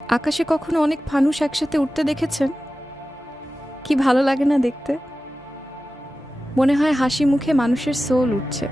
আকাশে কখনো অনেক ফানুস একসাথে উঠতে দেখেছেন? কি ভালো লাগে না দেখতে? মনে হয় হাসি মুখে মানুষের সোল উঠছে।